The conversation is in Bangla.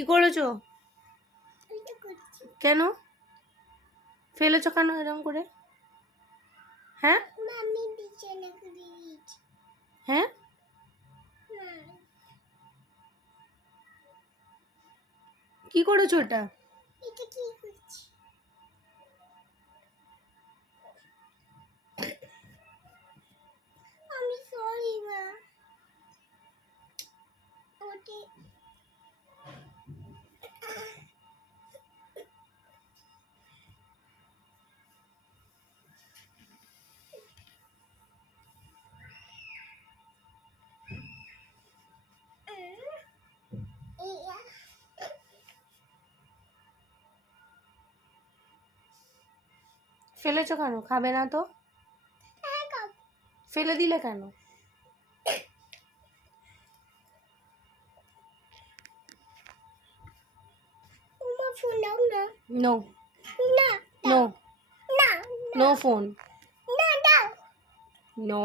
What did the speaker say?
কি করেছো? এটা করছি। কেন ফেলেছো কেন এরকম করে? হ্যাঁ মাম্মি বিছানা করে দিয়েছে। হ্যাঁ মা, কি করেছো এটা? এটা কি করছি? আমি সরি মা। ওটি ইয়া ফেলেছো কেন? খাবে না তো? কাপ ফেলে দিলে কেন? ওমা ফোন দাও না। নো না নো না নো ফোন না দাও। নো